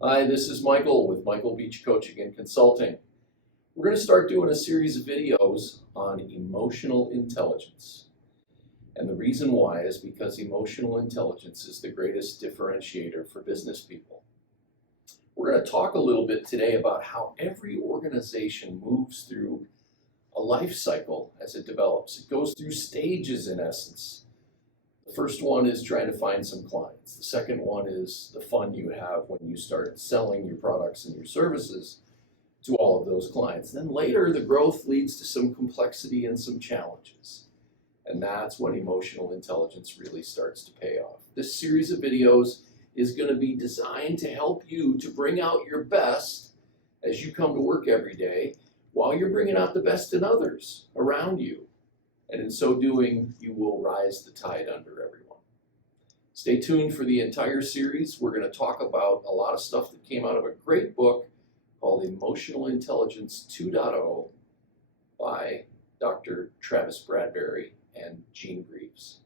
Hi, this is Michael with Michael Beach Coaching and Consulting. We're going to start doing a series of videos on emotional intelligence. And the reason why is because emotional intelligence is the greatest differentiator for business people. We're going to talk a little bit today about how every organization moves through a life cycle as it develops. It goes through stages in essence. The first one is trying to find some clients. The second one is the fun you have when you start selling your products and your services to all of those clients. Then later, the growth leads to some complexity and some challenges. And that's when emotional intelligence really starts to pay off. This series of videos is going to be designed to help you to bring out your best as you come to work every day, while you're bringing out the best in others around you. And in so doing, you will rise the tide under everyone. Stay tuned for the entire series. We're going to talk about a lot of stuff that came out of a great book called Emotional Intelligence 2.0 by Dr. Travis Bradberry and Gene Greaves.